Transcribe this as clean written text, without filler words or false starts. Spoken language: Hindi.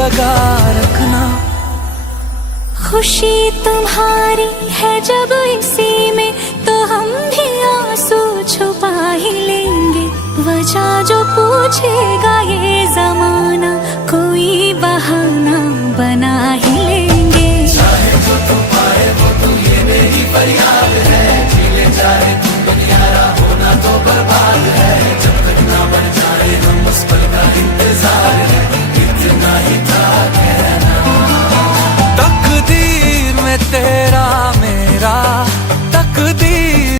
जगा रखना। खुशी तुम्हारी है जब इसी में, तो हम भी आंसू छुपा ही लेंगे। वजह जो पूछेगा ये